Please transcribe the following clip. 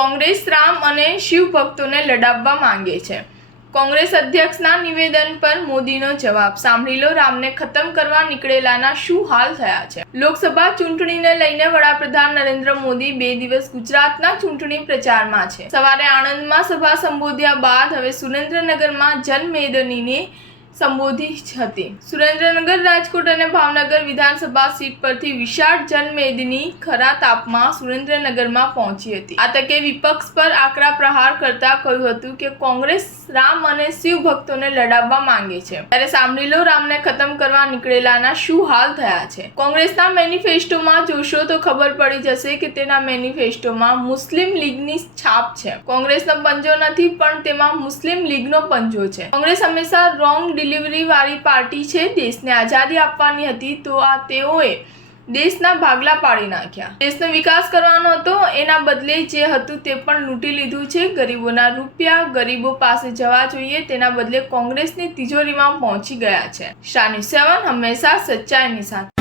કોંગ્રેસ રામ અને શિવ ભક્તોને લડાવવા માંગે છે। કોંગ્રેસ અધ્યક્ષના નિવેદન પર મોદીનો જવાબ સાંભળી લો। રામને ખતમ કરવા નીકળેલાના શું હાલ થયા છે। લોકસભા ચૂંટણીને લઈને વડાપ્રધાન નરેન્દ્ર મોદી 2 દિવસ ગુજરાતના ચૂંટણી પ્રચારમાં છે। સવારે આણંદમાં સભા સંબોધ્યા બાદ હવે સુરેન્દ્રનગરમાં જનમેદનીને સંબોધી હતી। સુરેન્દ્રનગર, રાજકોટ અને ભાવનગર વિધાનસભા સીટ પરથી વિશાળ જનમેદની ખરા તાપમાં સુરેન્દ્રનગરમાં પહોંચી હતી। આ તકે વિપક્ષ પર આકરા પ્રહાર કરતા કહ્યું હતું કે કોંગ્રેસ રામ અને શિવ ભક્તોને લડાવવા માંગે છે। ત્યારે સાંભળી લો, રામને ખતમ કરવા નીકળેલાના શું હાલ થયા છે। કોંગ્રેસના મેનિફેસ્ટોમાં જોશો તો ખબર પડી જશે કે તેના મેનિફેસ્ટોમાં મુસ્લિમ લીગની છાપ છે। કોંગ્રેસનો પંજો નથી, પણ તેમાં મુસ્લિમ લીગનો પંજો છે। કોંગ્રેસ હંમેશા રોંગ ડિલિવરી વાળી પાર્ટી છે। દેશને આઝાદી આપવાની હતી તો આ તેઓએ દેશના ભાગલા પાડી નાખ્યા। દેશનો વિકાસ કરવાનો હતો, એના બદલે જે હતું તે પણ લૂંટી લીધું છે। ગરીબોના રૂપિયા ગરીબો પાસે જવા જોઈએ, તેના બદલે કોંગ્રેસની તિજોરીમાં પહોંચી ગયા છે। શાહ ન્યૂઝ 7 હંમેશા સચ્ચાઈની સાથે।